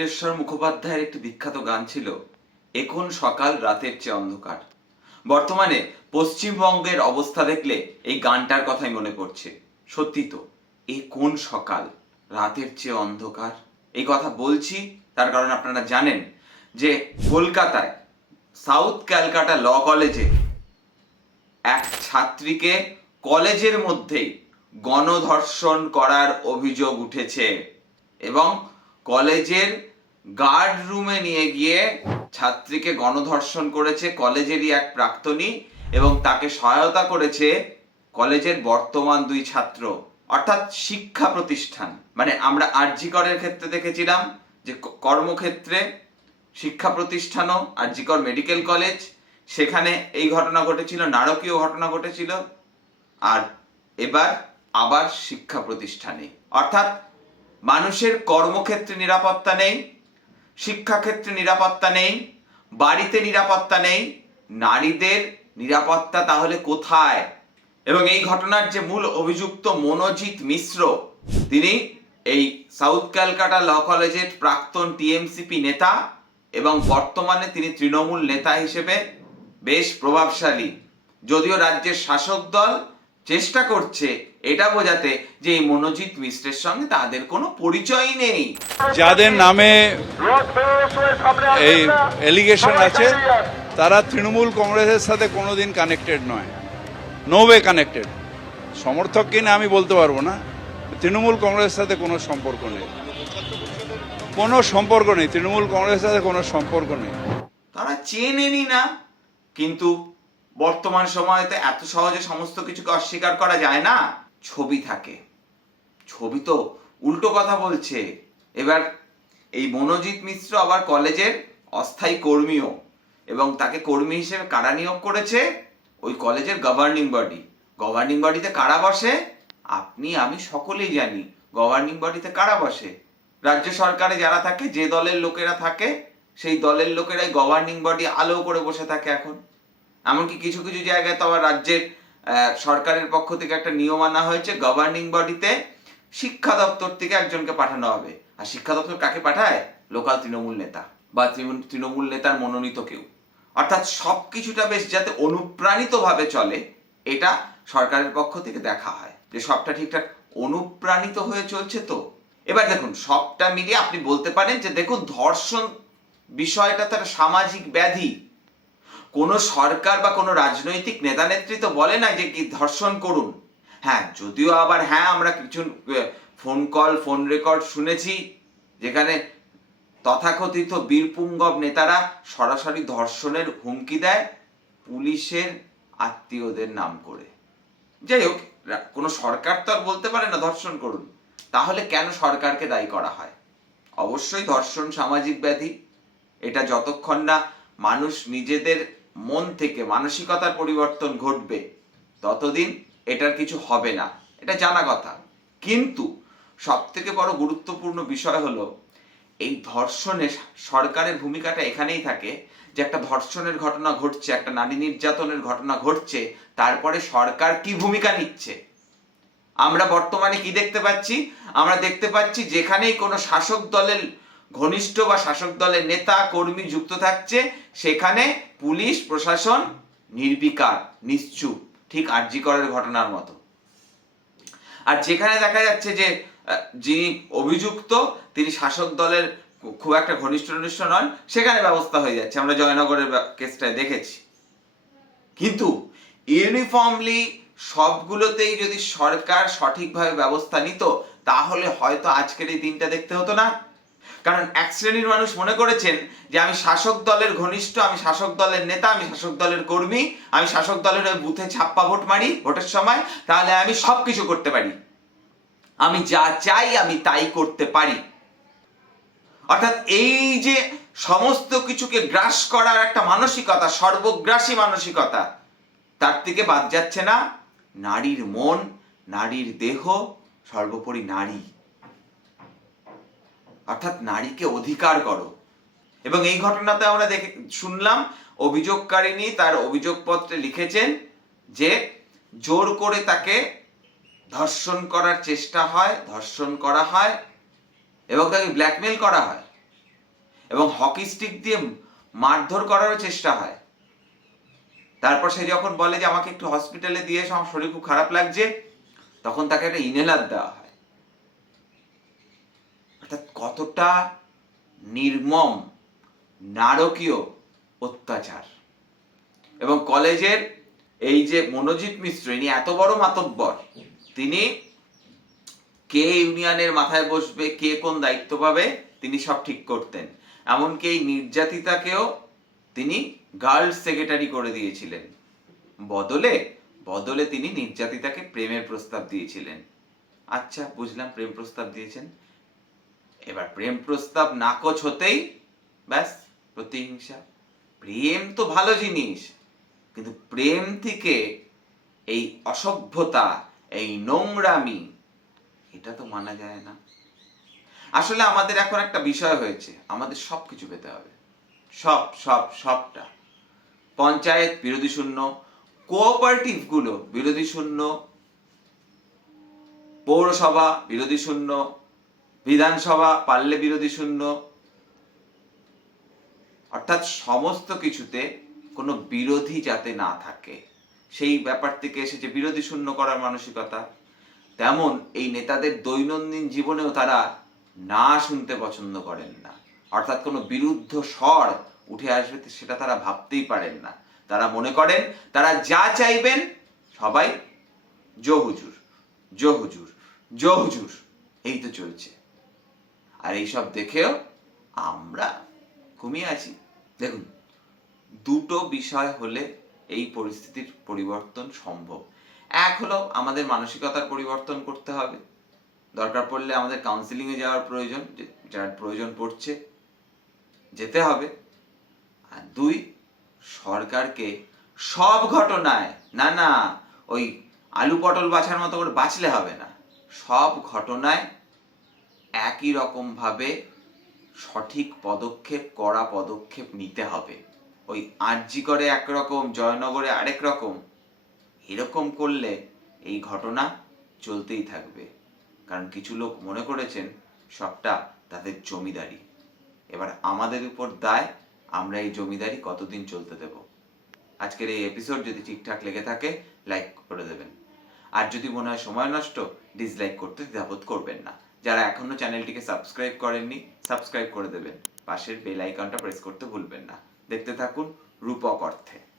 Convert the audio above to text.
নীলেশ্বর মুখোপাধ্যায়ের একটি বিখ্যাত গান ছিল, এখন সকাল, রাতের চেয়ে অন্ধকার। বর্তমানে পশ্চিমবঙ্গের অবস্থা দেখলে এই গানটার কথাই মনে পড়ছে। সত্যি তো এ কোন সকাল, রাতের চেয়ে অন্ধকার? এই কথা বলছি, তার কারণ আপনারা জানেন যে কলকাতায়, সাউথ ক্যালকাটা ল কলেজে এক ছাত্রীকে কলেজের মধ্যেই গণধর্ষণ করার অভিযোগ উঠেছে এবং কলেজের গার্ড রুমে নিয়ে গিয়ে ছাত্রীকে গণধর্ষণ করেছে কলেজেরই এক প্রাক্তনী এবং তাকে সহায়তা করেছে কলেজের বর্তমান দুই ছাত্র, অর্থাৎ শিক্ষা প্রতিষ্ঠান। মানে আমরা আরজিকরের ক্ষেত্রে দেখেছিলাম যে কর্মক্ষেত্রে শিক্ষা প্রতিষ্ঠানও আরজিকর মেডিকেল কলেজ, সেখানে এই ঘটনা ঘটেছিল, নারকীয় ঘটনা ঘটেছিল, আর এবার আবার শিক্ষা প্রতিষ্ঠানে। অর্থাৎ মানুষের কর্মক্ষেত্রে নিরাপত্তা নেই শিক্ষাক্ষেত্রে নিরাপত্তা নেই, বাড়িতে নিরাপত্তা নেই, নারীদের নিরাপত্তা তাহলে কোথায়? এবং এই ঘটনার যে মূল অভিযুক্ত মনোজিৎ মিশ্র, তিনি এই সাউথ ক্যালকাটা ল কলেজের প্রাক্তন টিএমসিপি নেতা এবং বর্তমানে তিনি তৃণমূল নেতা হিসেবে বেশ প্রভাবশালী। যদিও রাজ্যের শাসক দল চেষ্টা করছে এটা বোঝাতে যে এই মনোজিৎ মিশ্রের সঙ্গে তাদের কোনো পরিচয়ই নেই। যাদের নামে এই এলিগেশন আছে তারা তৃণমূল কংগ্রেসের সাথে কোনোদিন কানেক্টেড নয়। নো ওয়ে কানেক্টেড সমর্থক কিনা আমি বলতে পারব না। তৃণমূল কংগ্রেসের সাথে কোনো সম্পর্ক নেই। কোনো সম্পর্ক নেই। তৃণমূল কংগ্রেসের সাথে কোনো সম্পর্ক নেই। তারা চেনেনি না কিন্তু বর্তমান সময়ে তো এত সহজে সমস্ত কিছুকে অস্বীকার করা যায় না। ছবি থাকে। ছবি তো উল্টো কথা বলছে। এবার এই মনোজিৎ মিশ্র আবার কলেজের অস্থায়ী কর্মীও এবং তাকে কর্মী হিসেবে কারা নিয়োগ করেছে? ওই কলেজের গভর্নিং বডি গভর্নিং বডিতে কারা বসে? আপনি, আমি সকলেই জানি গভর্নিং বডিতে কারা বসে। রাজ্য সরকারে যারা থাকে, যে দলের লোকেরা থাকে, সেই দলের লোকেরাই গভর্নিং বডি আলো করে বসে থাকে এখন। এমনকি কিছু কিছু জায়গায় তো আবার রাজ্যের সরকারের পক্ষ থেকে একটা নিয়ম আনা হয়েছে গভর্নিং বডিতে শিক্ষা দপ্তর থেকে একজনকে পাঠানো হবে। আর শিক্ষা দপ্তর কাকে পাঠায়? লোকাল তৃণমূল নেতা বা তৃণমূল- নেতার মনোনীত কেউ। অর্থাৎ সব কিছুটা বেশ যাতে অনুপ্রাণিতভাবে চলে, এটা সরকারের পক্ষ থেকে দেখা হয়। যে সবটা ঠিকঠাক অনুপ্রাণিত হয়ে চলছে তো। এবার দেখুন, সবটা মিলিয়ে আপনি বলতে পারেন যে দেখুন, ধর্ষণ বিষয়টা তার সামাজিক ব্যাধি। কোনো সরকার বা কোনো রাজনৈতিক নেতা নেত্রী তো বলে না যে কি ধর্ষণ করুন। হ্যাঁ যদিও আবার হ্যাঁ আমরা কিছু ফোন কল ফোন রেকর্ড শুনেছি, যেখানে তথাকথিত বীরপুঙ্গব নেতারা সরাসরি ধর্ষণের হুমকি দেয় পুলিশের আত্মীয়দের নাম করে। যাই হোক কোনো সরকার তো আর বলতে পারে না ধর্ষণ করুন। তাহলে কেন সরকারকে দায়ী করা হয়? অবশ্যই ধর্ষণ সামাজিক ব্যাধি, এটা যতক্ষণ না মানুষ নিজেদের মন থেকে মানসিকতার পরিবর্তন ঘটবে, ততদিন এটার কিছু হবে না। এটা জানা কথা। কিন্তু সব থেকে বড় গুরুত্বপূর্ণ বিষয় হলো, এই ধর্ষণে সরকারের ভূমিকাটা এখানেই থাকে যে একটা ধর্ষণের ঘটনা ঘটছে, একটা নারী নির্যাতনের ঘটনা ঘটছে, তারপরে সরকার কি ভূমিকা নিচ্ছে? আমরা বর্তমানে কি দেখতে পাচ্ছি? আমরা দেখতে পাচ্ছি যেখানেই কোনো শাসক দলের ঘনিষ্ঠ বা শাসক দলের নেতা, কর্মী যুক্ত থাকছে। সেখানে পুলিশ, প্রশাসন নির্বিকার, নিশ্চুপ, ঠিক আরজিকরের ঘটনার মতো। আর যেখানে দেখা যাচ্ছে যে যিনি অভিযুক্ত, তিনি শাসক দলের খুব একটা ঘনিষ্ঠ ঘনিষ্ঠ নন, সেখানে ব্যবস্থা হয়ে যাচ্ছে। আমরা জয়নগরের কেসটায় দেখেছি। কিন্তু ইউনিফর্মলি সবগুলোতেই যদি সরকার সঠিকভাবে ব্যবস্থা নিত, তাহলে হয়তো আজকের এই দিনটা দেখতে হতো না। কারণ এক শ্রেণির মানুষ মনে করেছেন যে আমি শাসক দলের ঘনিষ্ঠ, আমি শাসক দলের নেতা, আমি শাসক দলের কর্মী, আমি শাসক দলের ওই বুথে ছাপ্পা ভোট মারি ভোটের সময়, তাহলে আমি সব কিছু করতে পারি। আমি যা চাই আমি তাই করতে পারি। অর্থাৎ এই যে সমস্ত কিছুকে গ্রাস করার একটা মানসিকতা, সর্বগ্রাসী মানসিকতা, তার থেকে বাদ যাচ্ছে না নারীর মন, নারীর দেহ, সর্বোপরি নারী। অর্থাৎ নারীকে অধিকার করো। এবং এই ঘটনাতে আমরা দেখে শুনলাম অভিযোগকারিনী তার অভিযোগপত্রে লিখেছেন যে জোর করে তাকে ধর্ষণ করার চেষ্টা হয় ধর্ষণ করা হয় এবং তাকে ব্ল্যাকমেল করা হয় এবং হকি স্টিক দিয়ে মারধর করারও চেষ্টা হয়। তারপর সে যখন বলে যে আমাকে একটু হসপিটালে দিয়ে এসো, আমার শরীর খুব খারাপ লাগছে তখন তাকে একটা ইনহেলার দেওয়া হয়। অর্থাৎ কতটা নির্মম, নারকীয় অত্যাচার। এবং কলেজের এই যে মনোজিৎ মিশ্র, ইনি এত বড় মাতব্বর, তিনি কে ইউনিয়নের মাথায় বসবে, কে কোন দায়িত্ব পাবে, তিনি সব ঠিক করতেন। এমনকি এই নির্যাতিতাকেও তিনি গার্লস সেক্রেটারি করে দিয়েছিলেন। বদলে বদলে তিনি নির্যাতিতাকে প্রেমের প্রস্তাব দিয়েছিলেন। আচ্ছা বুঝলাম, প্রেম প্রস্তাব দিয়েছেন। এবার প্রেম প্রস্তাব নাকচ হতেই ব্যাস, প্রতিহিংসা। প্রেম তো ভালো জিনিস, কিন্তু প্রেম থেকে এই অসভ্যতা, এই নোংরামি, এটা তো মানা যায় না। আসলে আমাদের এখন একটা বিষয় হয়েছে, আমাদের সব কিছু পেতে হবে। সব সব, সবটা। পঞ্চায়েত বিরোধী শূন্য কোঅপারেটিভগুলো বিরোধী শূন্য, পৌরসভা বিরোধী শূন্য বিধানসভা পারলে বিরোধী শূন্য। অর্থাৎ সমস্ত কিছুতে কোনো বিরোধী যাতে না থাকে, সেই ব্যাপার থেকে এসেছে বিরোধী শূন্য করার মানসিকতা, তেমন এই নেতাদের দৈনন্দিন জীবনেও তারা না শুনতে পছন্দ করেন না। অর্থাৎ কোনো বিরুদ্ধ স্বর উঠে আসবে সেটা তারা ভাবতেই পারেন না। তারা মনে করেন, তারা যা চাইবেন সবাই জো হুজুর জো হুজুর জো হুজুর, এই তো চলছে। আর এইসব দেখেও আমরা ঘুমিয়ে আছি। দেখুন, দুটো বিষয় হলে এই পরিস্থিতির পরিবর্তন সম্ভব। এক হলো আমাদের মানসিকতার পরিবর্তন করতে হবে। দরকার পড়লে আমাদের কাউন্সিলিংয়ে যাওয়ার প্রয়োজন যার প্রয়োজন পড়ছে, যেতে হবে। আর দুই, সরকারকে সব ঘটনায়, না না, ওই আলু পটল বাছার মতো করে বাঁচলে হবে না। সব ঘটনায় একই রকম ভাবে সঠিক পদক্ষেপ করা পদক্ষেপ নিতে হবে। ওই আরজি করে একরকম জয়নগরে আরেক রকম, এরকম করলে এই ঘটনা চলতেই থাকবে। কারণ কিছু লোক মনে করেছেন, সবটা তাদের জমিদারি। এবার আমাদের উপর দায়, আমরা এই জমিদারি কতদিন চলতে দেব। আজকের এই এপিসোড যদি ঠিকঠাক লেগে থাকে লাইক করে দেবেন। আর যদি মনে হয় সময় নষ্ট ডিসলাইক করতে দ্বিধাবোধ করবেন না। যারা এখনও চ্যানেলটিকে সাবস্ক্রাইব করেননি, সাবস্ক্রাইব করে দেবেন। পাশের বেল আইকনটা প্রেস করতে ভুলবেন না। দেখতে থাকুন রূপক অর্থে।